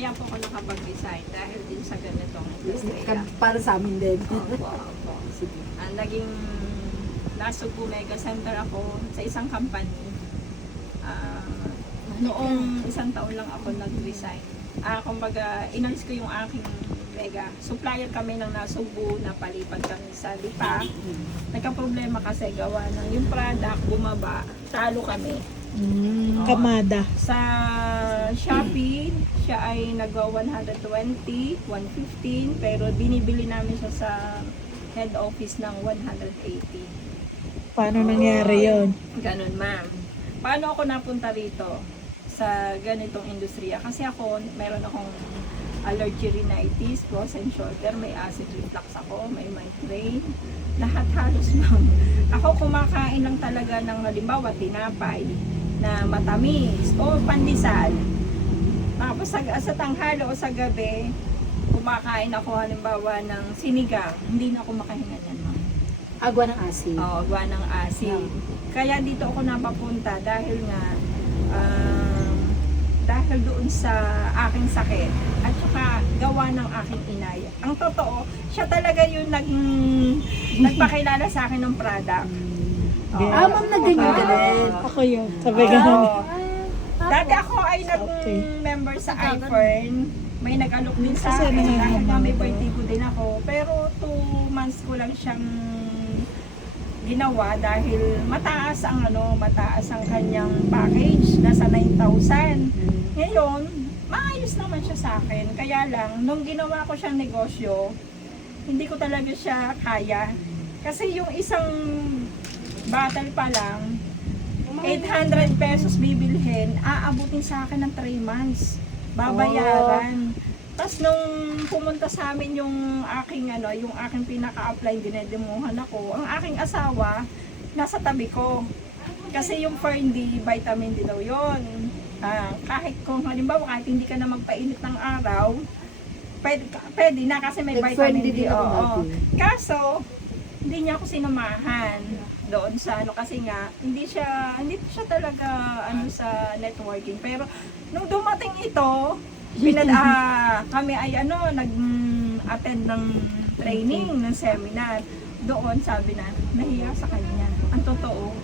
Kaya po ako nakapag-resign dahil din sa ganitong industriya. Para sa amin din. Opo. Sige. Naging nasa Mega Center ako sa isang company. Noong isang taon lang ako nag-resign. Kumbaga, inalis ko yung aking Mega. Supplier kami ng Nasubo, napalipat kami sa Lipa. Nagka-problema kasi gawa ng yung product, bumaba, talo kami. Kamada. Sa Shopee, siya ay nagawa 120, 115, pero binibili namin siya sa head office ng 180. Paano nangyari yon? Ganun, ma'am. Paano ako napunta rito sa ganitong industriya? Kasi ako, meron akong allergy rhinitis, frozen shoulder, may acid reflux ako, may migraine, lahat halos, ma'am. Ako kumakain lang talaga ng halimbawa tinapay na matamis o pandesal. Tapos sa tanghali o sa gabi, kumakain ako halimbawa ng sinigang. Hindi na ako makahinga niyan, ma'am. Agwa ng asin. Oo, gawa ng asin. Kaya dito ako napapunta dahil nga dahil doon sa aking sakit at saka gawa ng aking inay. Ang totoo, siya talaga yung nagpakilala sa akin ng product. Ma'am, na ganyan ka rin. Ako yun. Sabi ka Oo. Dati ako ay nag-member sa iFern. May nag-alok din sa Kasi akin dahil nangangaman nga may ko. vertigo din ako. Pero 2 months ko lang siyang ginawa dahil mataas ang kanyang package, nasa 9,000. Ngayon, maayos naman siya sa akin. Kaya lang, nung ginawa ko siyang negosyo, hindi ko talaga siya kaya. Kasi yung isang bottle pa lang, 800 pesos bibilhin, aabutin sa akin ng 3 months. Babayaran. Tapos nung pumunta sa amin yung aking yung aking pinaka-apply, dinedemuhan ako, ang aking asawa nasa tabi ko. Kasi yung Fern-D, vitamin D daw yun. Kahit kung halimbawa, kahit hindi ka na magpainit ng araw, pwede na kasi may vitamin D. Oo. Kaso, hindi niya ako sinamahan doon sa kasi nga hindi siya talaga sa networking. Pero nung dumating ito, kami ay nag-attend ng training, ng seminar. Doon sabi na, nahiya sa kanya. Ang totoo,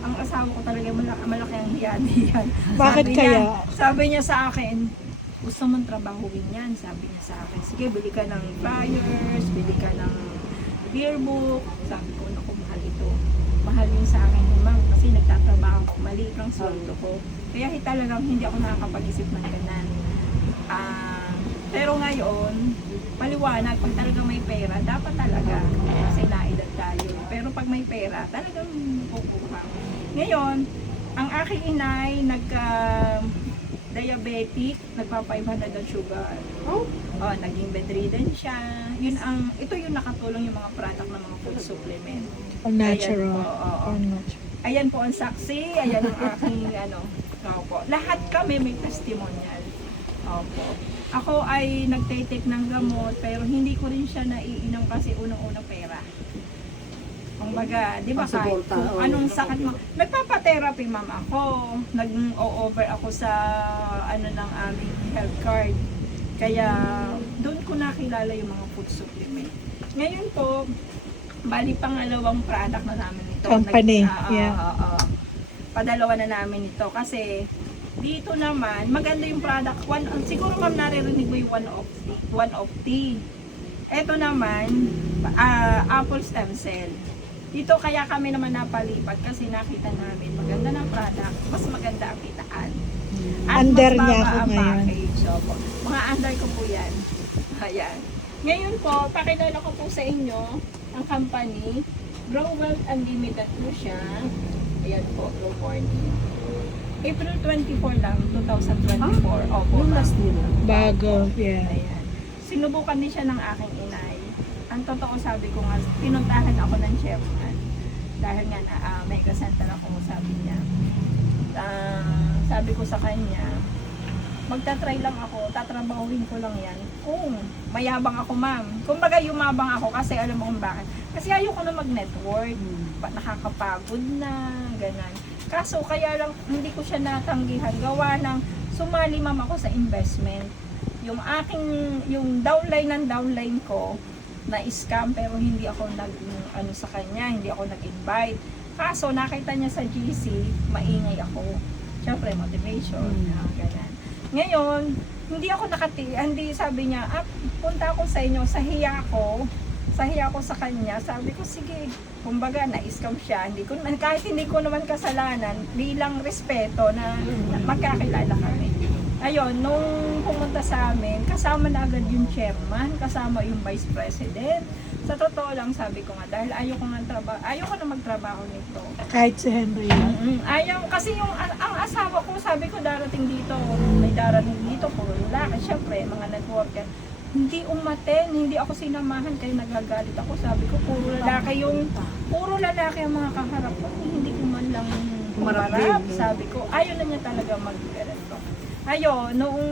ang asawa ko talaga malaki ang hiya-hiyan. Bakit kaya? Sabi niya sa akin, gusto mong trabahuin yan. Sabi niya sa akin, sige, bili ka ng flyers, bili ka ng yearbook. Sabi ko, naku, mahal ito. Mahal yun sa akin, ma'am, kasi nagtatrabaho ko, maliit ang sweldo ko. Kaya talagang hindi ako nakakapag-isip ng ganan. Pero ngayon, paliwanag, pag talaga may pera, dapat talaga, kasi naedad tayo. Pero pag may pera, talagang kukuha. Ngayon, ang aking inay, diabetic, nagpa-500 ang sugar. Naging bedridden siya. Ito yung nakatulong yung mga product ng mga food supplement. Or natural. Or natural. Ayan po ang saksi, ayan ang aking opo. Lahat kami may testimonial. Opo. Ako ay nagtitake ng gamot pero hindi ko rin siya naiinom kasi unang-unang pera. Kumbaga, di ba kahit kung anong sakit mo. Nagpapa-therapy, ma'am, ako. Nag-o-over ako sa ng aming health card. Kaya doon ko nakilala yung mga food supplement. Ngayon po, bali pangalawang product na namin ito. Company, Padalawa na namin ito kasi dito naman, maganda yung product. Siguro ma'am naririnig mo yung one of tea. Ito naman, apple stem cell. Dito kaya kami naman napalipat kasi nakita namin maganda ng product, mas maganda ang kitaan. At Under mas niya baba ako ang ngayon. package. Opo. Mga under ko po yan. Ayan. Ngayon po, pakilala ko po sa inyo ang company. Grow Wealth Unlimited po siya. Ayan po, Grow Morning. April 24 lang, 2024. Opo. Yung last nila. Bago, yeah. Ayan. Sinubukan din siya ng aking inay. Ang totoo sabi ko nga, pinuntahan ako ng chairman. Dahil nga na Mega Center ako, sabi niya. Sabi ko sa kanya, magta-try lang ako, tatrabahuin ko lang yan. Kung mayabang ako, ma'am. Kumbaga yumabang ako kasi alam mo kung bakit. Kasi ayoko na mag-network. Nakakapagod na, ganyan. Kaso kaya lang hindi ko siya natanggihan. Gawa ng sumali ma'am ako sa investment. Yung downline ko, na-scam pero hindi ako ano sa kanya, hindi ako nag-invite. Kaso nakita niya sa GC, maingay ako. Siyempre, motivation, ganyan. Ngayon, hindi sabi niya, punta ako sa inyo, sahiya ako sa kanya. Sabi ko, sige, kumbaga, na-scam siya. Kahit hindi ko naman kasalanan, bilang respeto na magkakilala kami. Ayun, nung pumunta sa amin, kasama na agad yung chairman, kasama yung vice president. Sa totoo lang, sabi ko nga, dahil ayaw ko na magtrabaho nito. Kahit si Henry. Ayaw, kasi ang asawa ko, sabi ko darating dito, may darating dito, puro lalaki, syempre, mga networker. Hindi umaten, hindi ako sinamahan, kaya nagagalit ako. Sabi ko, puro lalaki ang mga kaharap ko, hindi ko man lang humarap. Sabi ko, ayaw na niya talaga mag-ganito. Ayun, noong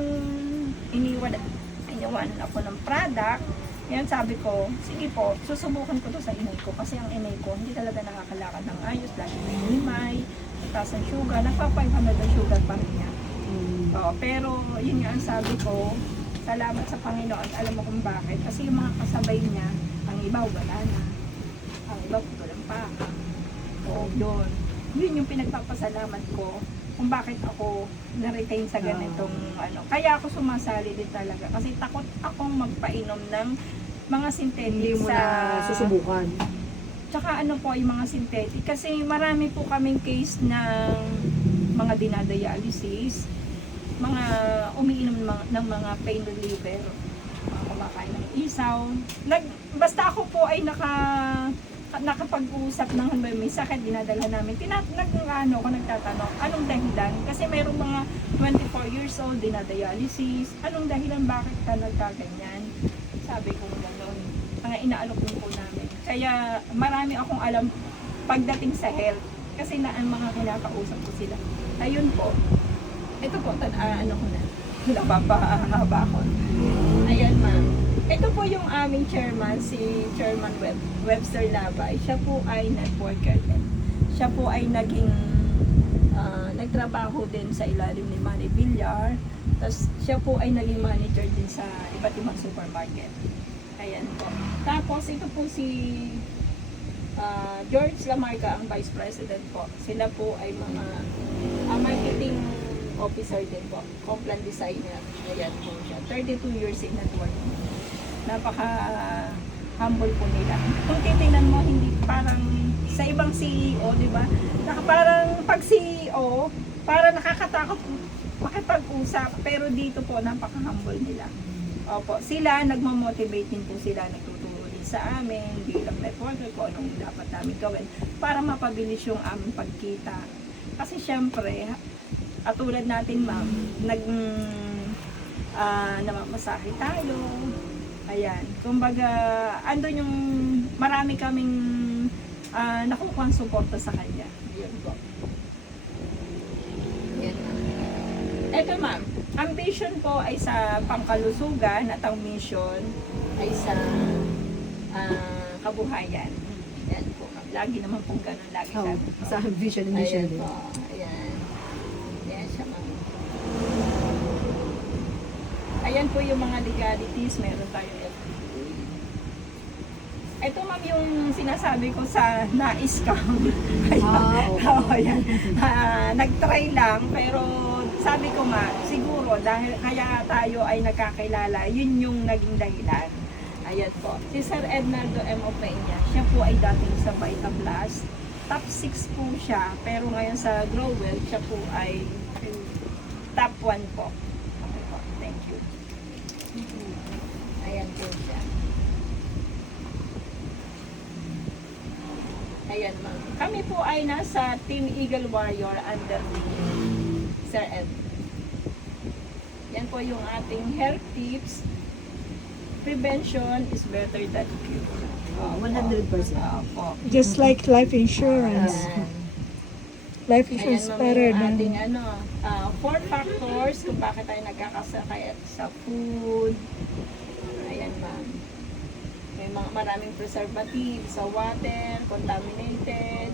iniwanan ako ng product, yan sabi ko, sige po, susubukan ko to sa inay ko. Kasi ang inay ko, hindi talaga nakakalakad ng ayos. Lagi may himay, taas ng sugar, nagpa-500 ang sugar pa rin niya. Pero yun nga ang sabi ko, salamat sa Panginoon. Alam mo kung bakit. Kasi yung mga kasabay niya, ang iba wala na. Ang iba putulang pa. Yun. Yun yung pinagpapasalamat ko kung bakit ako na-retain sa ganitong ano. Kaya ako sumasali din talaga. Kasi takot akong magpainom ng mga synthetic Hindi mo sa... na susubukan. Tsaka ano po yung mga synthetic. Kasi marami po kaming case ng mga dinadialysis, mga umiinom ng mga pain reliever, mga kumakain ng isaw. Basta ako po ay nakapag-uusap ng may sakit, dinadala namin. Nagtatanong, anong dahilan? Kasi mayroong mga 24 years old, dinadialysis. Anong dahilan, bakit ka nagkaganyan? Sabi ko gano'n. Mga inaalok po namin. Kaya marami akong alam pagdating sa health. Kasi ang mga kinakausap ko sila. Ayun po. Ito po, ano ko na. Napapahaba ako. Ayan ma'am. Ito po yung aming chairman, si Chairman Webster Labay. Siya po ay networker din. Siya po ay nagtrabaho din sa ilalim ni Manny Villar. Tapos siya po ay naging manager din sa iba't ibang supermarket. Ayan po. Tapos ito po si George Lamarca, ang Vice President po. Sila po ay mga marketing officer din po. Complan designer. Ayan po siya. 32 years in networking. Napaka-humble po nila. Kung titingnan mo, hindi parang sa ibang CEO, di ba? Parang pag CEO, parang nakakatakot makipag-usap. Pero dito po, napaka-humble nila. Opo, sila, nagmamotivate din po sila, nagtuturo din sa amin, bilang networker ko, anong dapat namin gawin para mapabilis yung aming pagkita. Kasi syempre, tulad natin ma'am, namamasahe tayo. Ayan. Kumbaga, andun yung marami kaming nakukuha suporta sa kanya. Yun po. Yan. Ito ma'am, ambition po ay sa pangkalusugan at ang mission ay sa kabuhayan. Yan po. Lagi naman pong ganun. Lagi sabi ko. Sa vision and mission Ayan din. po. Ayan. Ayan siya ma'am. Ayan po yung mga legalities, meron tayong FDA. Ito ma'am yung sinasabi ko sa na-scam. Ayan. Nag-try lang, pero sabi ko nga, siguro dahil kaya tayo ay nagkakilala, yun yung naging dahilan. Ayan po. Si Sir Ednardo M. Opeña, siya po ay dating sa Vita Plus. Top 6 po siya, pero ngayon sa Growell, siya po ay top 1 po. Okay po. Thank you. Ayan po siya. Ayan ma'am. Kami po ay nasa Team Eagle Warrior under ni Sir Ed. Yan po yung ating health tips. Prevention is better than cure. 100%. Opo. Just like life insurance. Ayan. Life insurance Ayan, better yung than... ating 4 factors kung bakit tayo nagkakasakit sa food. Ayan ma'am. May maraming preservative sa water, contaminated,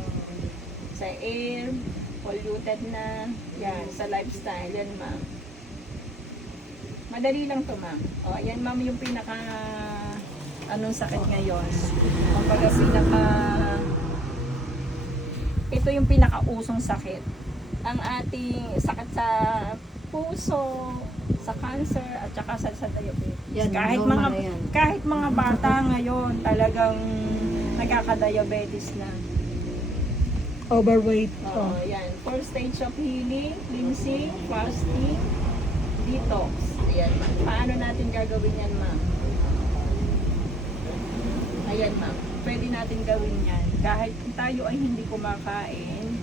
sa air, polluted na. Yan, sa lifestyle. Yan ma'am. Madali lang to, ma'am. O, ayan, ma'am, yung pinaka anong sakit ngayon. Kumbaga ito yung pinakausong sakit. Ang ating sakit sa puso, sa cancer, at saka sa diabetes. Yan, normal na yan. Kahit mga bata ngayon talagang nagkaka-diabetes na. Overweight. Oo, yan. First stage of healing, cleansing, fasting, detox. Ayan, ma'am. Paano natin gagawin yan, ma'am? Ayan, ma'am. Pwede natin gawin yan. Kahit tayo ay hindi kumakain,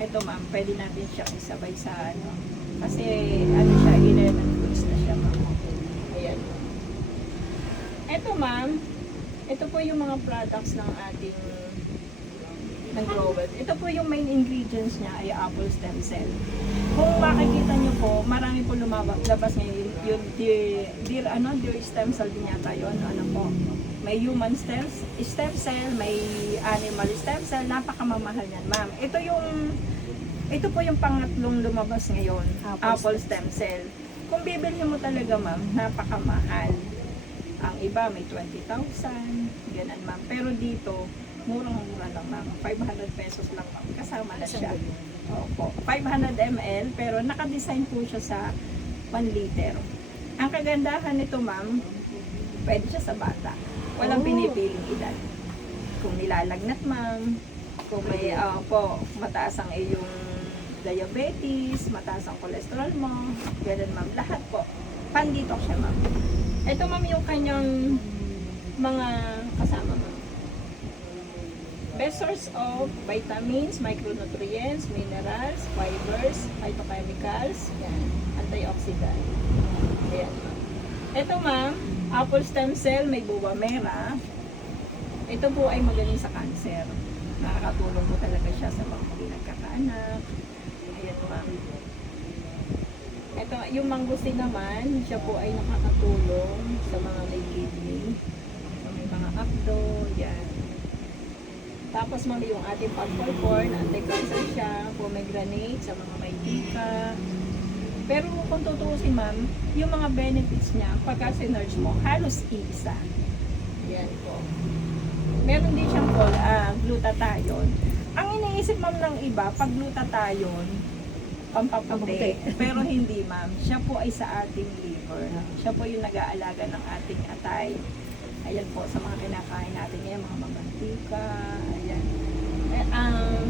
eto, ma'am, pwede natin siya isabay sa ano. Kasi, ano siya, 11 foods na siya, ma'am. Ayan. Eto, ma'am, ito po yung mga products ng ating ng Growell. Ito po yung main ingredients niya ay apple stem cell. Kung makikita niyo po, marami po lumabas ngayon yung deer stem cell din yata yun. Ano po? May human stem cell, may animal stem cell, napakamamahal yan, ma'am. Ito po yung pangatlong lumabas ngayon, apple stem cell. Kung bibilhin mo talaga, ma'am, napakamahal. Ang iba may 20,000, ganun, ma'am. Pero dito, murang-mura lang, ma'am. 500 pesos lang, ma'am. Kasama na siya. Opo. 500 ml, pero naka-design po siya sa 1 liter. Ang kagandahan nito, ma'am, pwede siya sa bata. Walang pinipiling edad. Kung nilalagnat, ma'am, kung may, mataas ang iyong diabetes, mataas ang cholesterol mo, ganun, ma'am. Lahat po. Pan-detox siya, ma'am. Ito, ma'am, yung kanyang mga kasama, ma'am. Best source of vitamins, micronutrients, minerals, fibers, phytochemicals, yan, antioxidant. Ayan, ma'am. Ito, ma'am, apple stem cell, may buwamera. Ito po ay magaling sa cancer. Nakakatulong po talaga siya sa mga hindi nagkakaanak. Ayan, ma'am. Ito, yung mangustin naman, siya po ay nakakatulong sa mga may kidney, sa may mga abdo, yan. Tapos ma'am, yung ating purple corn, anti-cancer siya, pomegranate sa mga may tika. Pero kung tutuusin, ma'am, yung mga benefits niya, pagka sinerge mo, halos iisa. Yan po. Meron din siyang glutathione. Ang iniisip, ma'am, ng iba, pag glutathione, pampaputi. Pero hindi, ma'am. Siya po ay sa ating liver. Siya po yung nag-aalaga ng ating atay. Ayan po, sa mga kinakain natin ngayon, mga mamantika, ayan.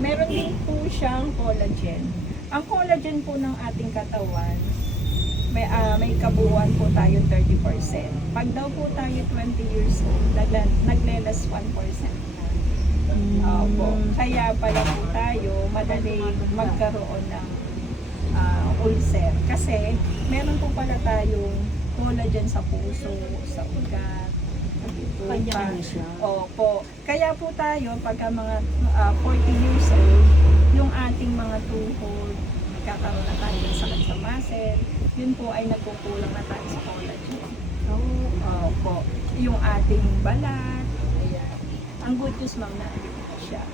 Meron din po siyang collagen. Ang collagen po ng ating katawan, may kabuuan po tayo 30%. Pag daw po tayo 20 years old, nagle-less 1% na. Opo. Kaya pala po tayo madali magkaroon ng ulcer. Kasi meron po pala tayong collagen sa puso, sa ugat, Kanya na siya. Opo. Kaya po tayo, pagka mga 40 years old, yung ating mga tuhod, nagkakaroon na tayo ng sakit sa muscle, yun po ay nagkukulang na tayo sa collagen. Opo. Yung ating balat, ayan. Ang good news, ma'am, na siya.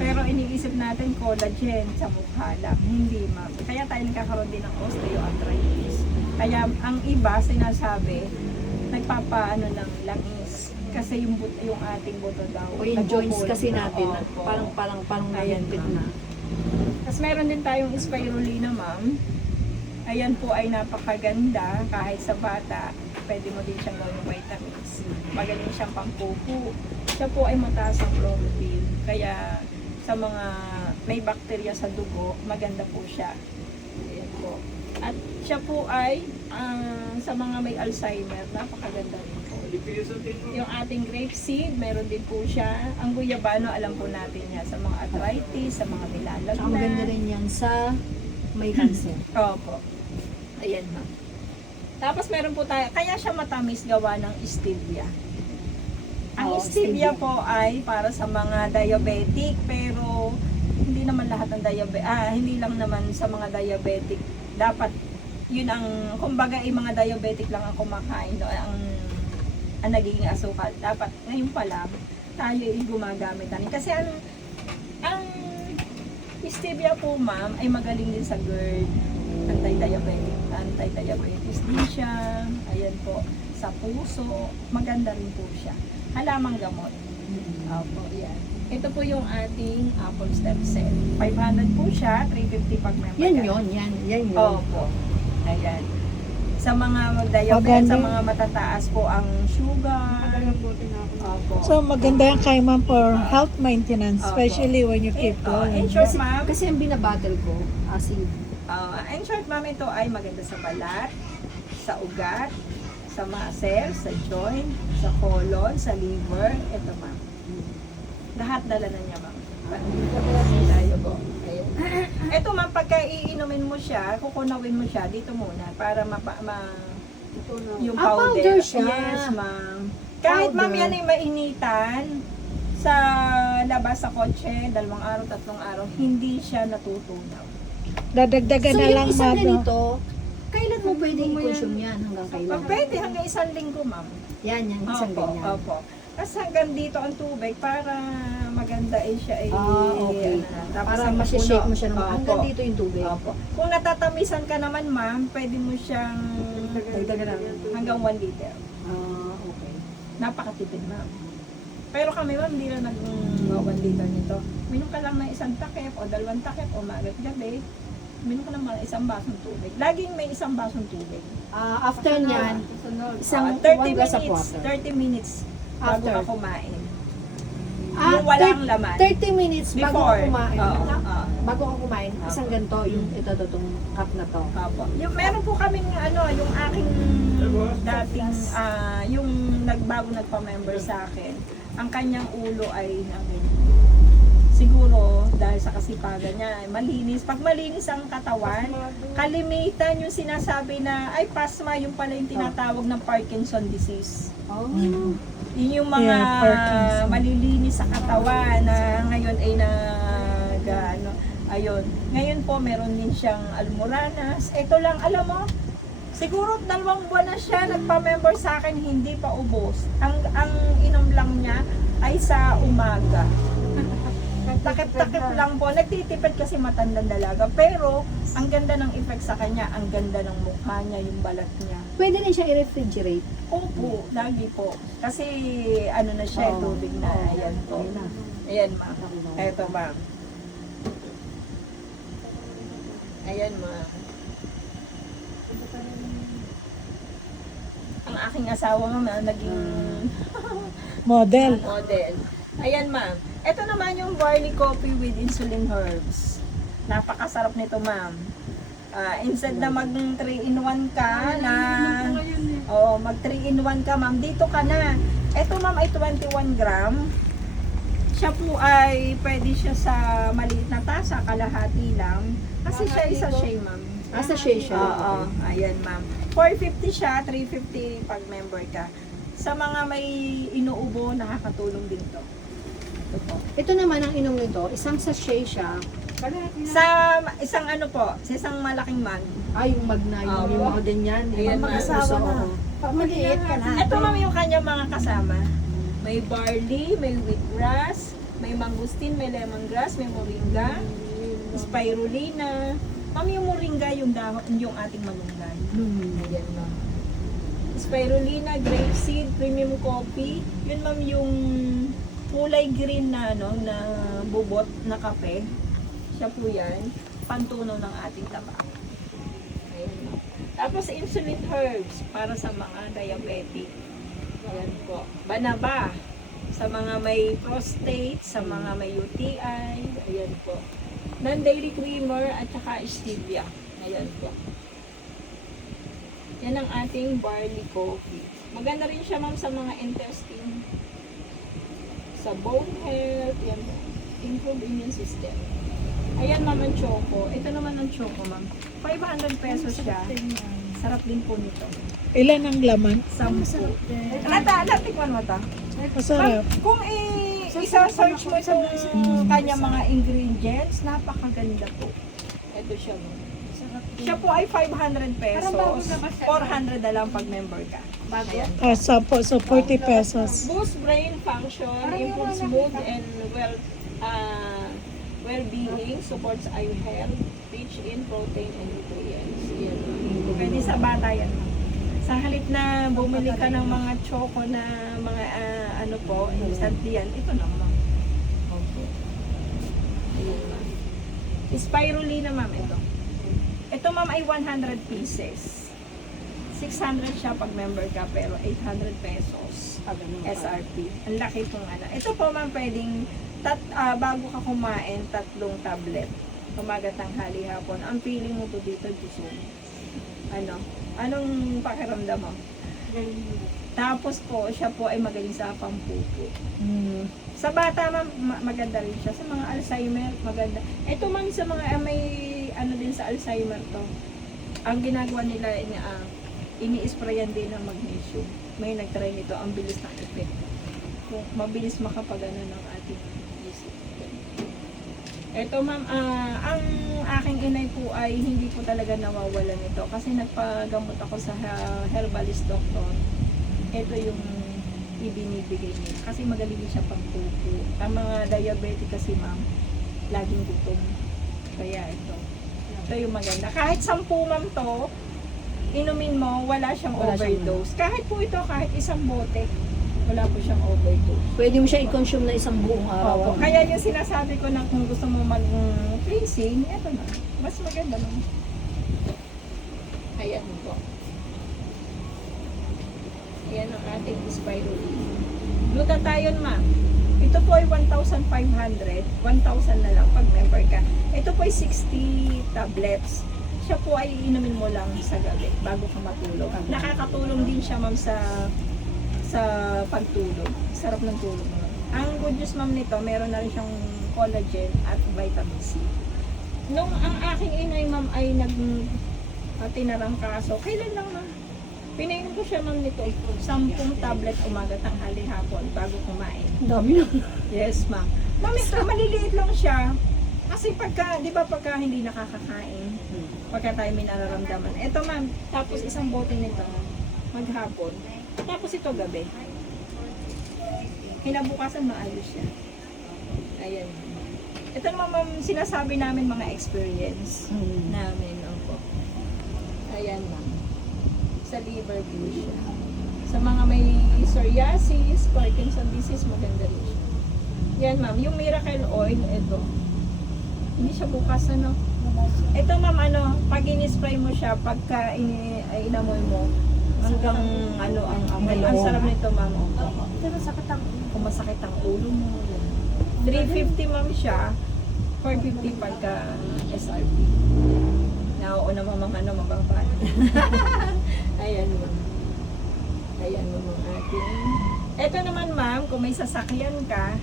Pero iniisip natin collagen sa mukha lang. Hindi, ma'am. Kaya tayo nagkakaroon din ng osteoarthritis. Kaya ang iba sinasabi, nagpapaano ng langis. Kasi yung ating buto daw. O yung joints kasi na. natin, Opo. parang Ayan, nalipit ma'am. na. Tapos meron din tayong spirulina, ma'am. Ayan po ay napakaganda. Kahit sa bata, pwede mo din siyang gawing vitamins. Magaling siyang pampupo. Siya po ay mataas ang chlorophyll. Kaya sa mga may bakterya sa dugo, maganda po siya. Ayan po. At siya po ay sa mga may Alzheimer, napakaganda rin po. Yung ating grape seed, meron din po siya. Ang guyabano, alam po natin yan sa mga arthritis, sa mga nilalagnat. Ang ganda rin yan sa may cancer. Opo. Ayan, ma'am. Tapos meron po tayo, kaya siya matamis gawa ng stevia. Ang stevia po ay para sa mga diabetic, pero hindi naman lahat ng hindi lang naman sa mga diabetic. Dapat yun ang, kumbaga mga diabetic lang ang kumakain, ang nagiging asukal. Dapat ngayon pa lang tayo ay gumagamit na rin. Kasi ang stevia po, ma'am, ay magaling din sa GERD, anti-diabetic. Anti-diabetes din siya. Ayan po. Sa puso, maganda rin po siya. Halamang gamot. Opo, yan. Ito po yung ating apple stem cell. 500 po siya, 350 pag member Yan ka. yun, yan yun. Opo. Ayan. Sa mga diabetes, Maganda. sa mga matataas po ang sugar. Opo. So maganda yung kay ma'am for health maintenance, Opo. especially when you keep In going. short, ma'am, Kasi ang binabattle ko, acid. in short, ma'am, ito ay maganda sa balat, sa ugat, sa muscle, sa joint, sa colon, sa liver. Ito, ma'am. Lahat dala na niya, ma'am. Tayo po. Ayan. Ito, ma'am, pagka iinumin mo siya, kukunawin mo siya dito muna para yung Ah, powder. powder siya. Yes, ma'am. Kahit, ma'am, Powder. yan ay mainitan sa labas sa kotse, 2 araw, 3 araw, hindi siya natutunaw. Dadagdagan So na yung lang isang ma'am. ganito, kailan mo pwedeng i-consume yan? Hanggang kailan? Pwede hanggang 1 linggo, ma'am. Yan, isang Opo, ganyan. opo. Kasi hanggang dito ang tubig para maganda siya ay Okay. tapos Para ang masishake puno. mo siya naman. Opo. Hanggang dito yung tubig. Opo. Kung natatamisan ka naman, ma'am, pwede mo siyang Dagdagan namin. hanggang 1 liter. Okay. Napakatipid, ma'am. Pero kami, ma'am, hindi na nag-1 liter nito. Minom ka lang ng 1 takip o 2 takip o magat gabi. Minom ka ng mga 1 basong tubig. Laging may 1 basong tubig. After niyan, isang 30 1 glass of minutes, water. 30 minutes bago After. ka kumain. Ah, Yung walang laman. 30 minutes bago Before. ka kumain. Oo. Bago ka kumain, isang ganito, yung ito, itong cup na to. Opo. Yung meron po kaming yung aking dating yung nagbago nagpa-member sa akin. Ang kanyang ulo ay siguro dahil sa kasipagan niya ay malinis. Pag malinis ang katawan, kalimitan yung sinasabi na ay pasma, yung pala yung tinatawag ng Parkinson disease. Oh. Yun yung mga Yeah, Parkinson. malilinis sa katawan na ngayon ay ayun. Ngayon po meron din siyang almoranas. Ito lang, alam mo, siguro 2 buwan na siya nagpa-member sa akin, hindi pa ubos. Ang inom lang niya ay sa umaga. Takip-takip lang po. Nagtitipid kasi matandang dalaga. Pero, ang ganda ng effect sa kanya, ang ganda ng mukha niya, yung balat niya. Pwede rin siya i-refrigerate. Opo, lagi po. Kasi na siya, Oo. tubig na. Ayan po. Ayun na. Ayan, ma'am. Eto, ma'am. Ayan, ma'am. Ang aking asawa, ma'am, naging Model. model. Ayan, ma'am. Ito naman yung barley coffee with insulin herbs. Napakasarap nito, ma'am. Instead na mag 3-in-1 ka mag 3-in-1 ka, ma'am, dito ka na. Ito, ma'am, ay 21 gram. Siya po ay pwede siya sa maliit na tasa, kalahati lang. Kasi siya isa siya, ma'am. Sachet siya. Oo, ayan, ma'am. 450 siya, 350 pag member ka. Sa mga may inuubo, nakakatulong din to. Ito po. Ito naman ang inom nito, isang sachet siya. Sa isang sa isang malaking mug. Yung magna, yung may mga ganyan. Ayan, mag-asawa na. Pag maliit ka na. Ito, ma'am, yung kanyang mga kasama. May barley, may wheatgrass, may mangustin, may lemongrass, may moringa, spirulina. Ma'am, yung moringa, yung ating malunggay. Ayan, ma'am. Spirulina, grapeseed, premium coffee. Yun, ma'am, yung kulay green na na bubot na kape. Siya po yan. Pantunaw ng ating taba. Ayan, ma'am. Tapos insulin herbs para sa mga diabetic. Ayan po. Banaba sa mga may prostate, sa mga may UTI. Ayan po. Non-dairy creamer at saka stevia. Ayan po. Yan ang ating barley coffee. Maganda rin siya, ma'am, sa mga intestine. Sa bone health. Yan po. Improve immune system. Ayan, ma'am, ang choco. Ito naman ang choco, ma'am. 500 pesos siya. Sarap din po nito. Ilan ang laman? 10. Natikman mo ta? Masarap. Kung isa-search mo itong kanya mga ingredients, napakaganda po. Ito siya, ma'am. Siya po ay 500 pesos. 400 na lang pag member ka. Ayan. So 40 pesos. Boost brain function, improves mood and well-being, supports eye health, rich in protein and nutrients. Yan. Pwede sa bata yan. Sa halip na bumili ka ng mga choco na mga ano po, instant yan, ito na ma'am. Okay. Ayan, ma'am. Spirulina ma'am ito. Ito ma'am ay 100 pieces. 600 siya pag member ka pero 800 pesos SRP. Ang laki pong ano. Ito po ma'am pwedeng bago ka kumain, 3 tablet. Umaga, tanghali, hapon. Ang feeling mo po dito, gusto mo. Ano? Anong pakiramdam mo? Tapos po, siya po ay magaling sa pampupo. Sa bata, ma'am, maganda rin siya. Sa mga Alzheimer, maganda. Ito ma'am, sa mga may ano din sa Alzheimer to. Ang ginagawa nila, ini-sprayan din ng magnesium. May nagtry nito, ang bilis ng effect. Kung mabilis makapagano ng ating isip. Ito ma'am, ang aking inay po ay hindi po talaga nawawalan nito kasi nagpagamot ako sa herbalist doctor. Ito yung ibinibigay niya kasi magaling siya pang pupo. Ang mga diabetic kasi ma'am, laging gutom. Kaya ito yung maganda. Kahit 10 ma'am to, inumin mo, wala siyang overdose. Kahit po ito, kahit isang bote, wala po siyang overdose. Pwede mo siya i-consume na isang buong araw. Oo. Kaya yung sinasabi ko na kung gusto mo mag-cleansing, eto na. Mas maganda naman. Ayan po. Ayan ang ating spirulina. Glutathione ma'am. Ito po ay 1,500. 1,000 na lang pag member ka. Ito po ay 60 tablets. Siya po ay inumin mo lang sa gabi bago ka matulog. Nakakatulong din siya ma'am sa pagtulog. Sarap ng tulog mo. Ang good news ma'am nito, meron na rin siyang collagen at vitamin C. Nung ang aking inay ma'am ay tinarangkaso, kailan lang ma'am? Pinainom ko siya ma'am nito, 10 tablet umaga, tanghali, hapon bago kumain. Dami na. Yes ma'am. Ma'am, ito maliliit lang siya. Kasi pagka, di ba pagka hindi nakakakain, pagka tayo may nararamdaman. Ito ma'am, tapos isang bote nito, maghapon. Tapos ito gabi. Kinabukasan maayos siya. Ayan. Ito naman ma'am, sinasabi namin mga experience namin. Opo. Ayan ma'am. Sa liver po siya. Sa mga may psoriasis, Parkinson disease, maganda rin siya. Yan ma'am, yung miracle oil, ito. Hindi siya bukas ano. Ito ma'am, pag in-spray mo siya, pagka inamoy mo, hanggang ang amoy. Ang sarap nito ma'am. Pero sakit ang Kung masakit ang ulo mo. 350 ma'am siya, 450 pagka SRP. Nauuna mo ma'am, mababa. Ayan ma'am. Ayan ma'am ating. Ito naman ma'am, kung may sasakyan ka,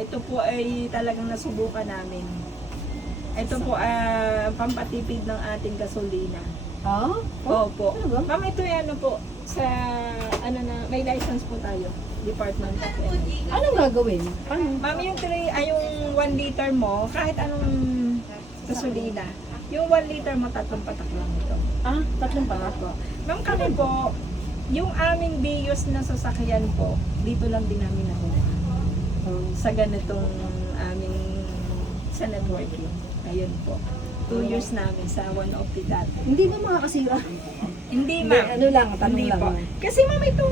ito po ay talagang nasubukan namin. Ito po pampatipid ng ating gasolina. Opo. Ma'am, ito ay po sa may license po tayo. Department of Energy. Anong gagawin? Paano? Ma'am, yung 1 liter mo, kahit anong gasolina, yung 1 liter mo, 3 patak lang ito. 3 patak po. Ma'am, kami po, yung aming Vios na sasakyan po, dito lang din namin nakuha. Sa ganitong aming sa networking. Ayun po. 2 years namin sa one of the dati. Hindi ba makakasira? Hindi ma'am. Ano lang, tanong Hindi lang. po. Kasi ma'am ito,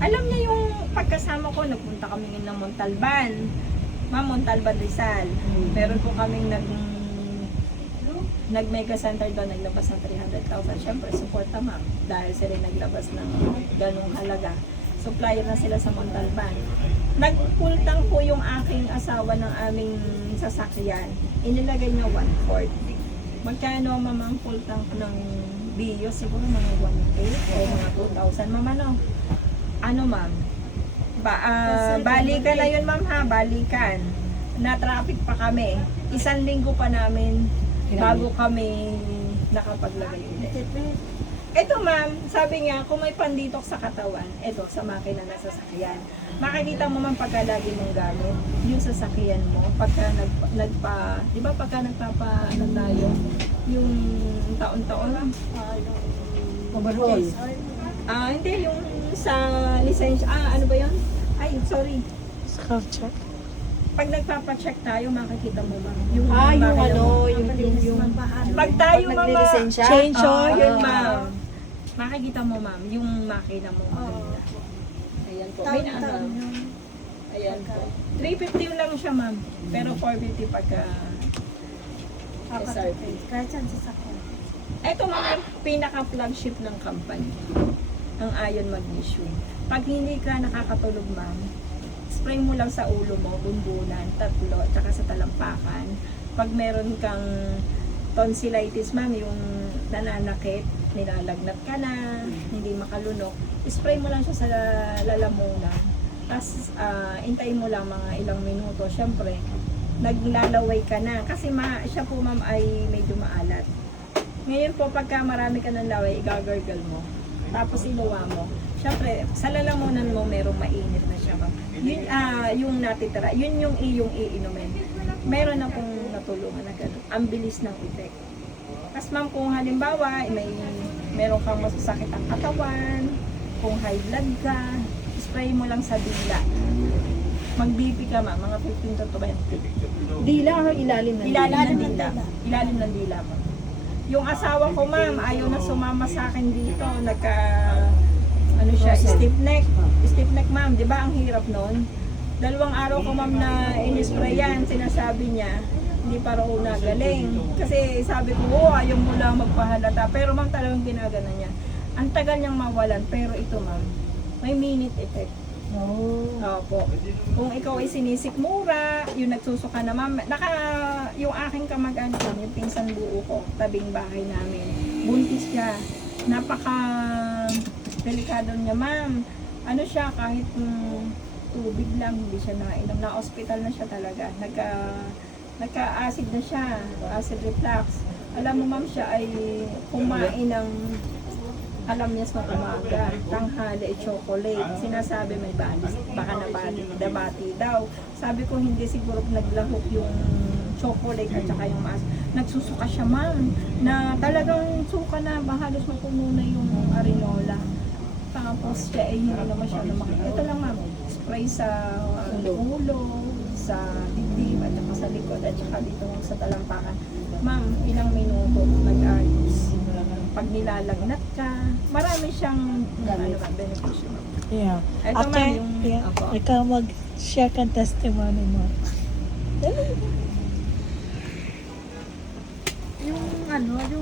alam niya yung pagkasama ko, nagpunta kami ngayon ng Montalban. Ma'am, Montalban Rizal. Meron po kaming nag-mega center doon, naglabas ng 300,000. Siyempre, suporta ma'am. Dahil sila naglabas ng ganung halaga. Supplier na sila sa Montalban. Nagpultang po yung aking asawa ng aming sasakyan. Inilagay niya 1/4. Magkano ma'am ang pultang ng Vios? Siguro mga 1K o mga 2,000. Ma'am, ano ma'am? Balikan na yun ma'am ha, balikan. Na-traffic pa kami. 1 linggo pa namin bago kami nakapaglagay ulit. Ito ma'am, sabi nga, kung may panditok sa katawan, ito sa makina na sasakyan. Makikita mo man pagka lagi mong gamit, yung sasakyan mo, pagka di ba pagka tayo, yung taon-taon, Overhaul. hindi, yung sa lisensya, ano ba yun? Ay, sorry. Scalp check. pag nagpapacheck tayo, makikita mo ma'am. Yung Yung makina ano, mo. yung Pag tayo pag mama, nagli-lisensya. Change oil. yun ma'am. Makikita mo ma'am, yung makina mo maganda. Ayan po. May ayan po. 350 lang siya ma'am. Pero 450 pagka SRP. Kahit saan sasakyan. Ito mga pinaka-flagship ng company. Ang Ion Magnesium. Pag hindi ka nakakatulog ma'am, spray mo lang sa ulo mo, bunbunan, 3, tsaka sa talampakan. Pag meron kang tonsillitis ma'am, yung nananakit, nilalagnat ka na, hindi makalunok, spray mo lang siya sa lalamunan. Tapos, intayin mo lang mga ilang minuto. Siyempre, naglalaway ka na. Kasi siya po ma'am ay medyo maalat. Ngayon po, pagka marami ka ng laway, igagargle mo. Tapos iluwa mo. Siyempre, sa lalamunan mo, merong mainit na siya ma'am. Yun, yung natitira, yun yung iyong iinumin. Meron na pong natulungan na gano'n. Ang bilis ng effect. Tapos ma'am, kung halimbawa, meron kang masasakit ang katawan, kung high blood ka, spray mo lang sa dila. Mag-BP ka ma'am, mga 15 to 20. Dila or ilalim na? Ilalim ng dila. Ilalim ng dila ma'am. Yung asawa ko ma'am, ayaw na sumama sa akin dito. Ano siya, stiff neck. Stiff neck ma'am, di ba ang hirap nun? 2 araw ko ma'am na in-sprayan, sinasabi niya, hindi pa raw nagaling. Kasi sabi ko, ayaw mo lang magpahalata. Pero ma'am talagang ginagana niya. Ang tagal niyang mawalan, pero ito ma'am, may minute effect. Opo. Kung ikaw ay sinisikmura, yung nagsusuka na ma'am, yung aking kamag-anak, yung pinsan buo ko, tabing bahay namin, buntis siya. Napaka delikado niya ma'am. Ano siya, kahit tubig lang, hindi siya nainom. Na-hospital na siya talaga. Nagka-acid na siya, acid reflux. Alam mo ma'am, siya ay kumain ng alam niya sa umaga, tanghali, chocolate. Sinasabi may banis, baka nabati daw. Sabi ko hindi, siguro naglahok yung chocolate at saka yung mas. Nagsusuka siya ma'am, na talagang suka na, halos mapuno na yung arenola. Tapos siya ay hindi naman siya lumakit. Ito lang ma'am, spray sa ulo, sa dibdib, at saka sa likod, at saka dito sa talampakan. Ma'am, ilang minuto nag-ayos. Pag nilalagnat ka, marami siyang benepisyo. Yeah. Ito ma'am, Okay, yung yeah. Opo. Ikaw mag-share kang testimony mo. Yung ano, yung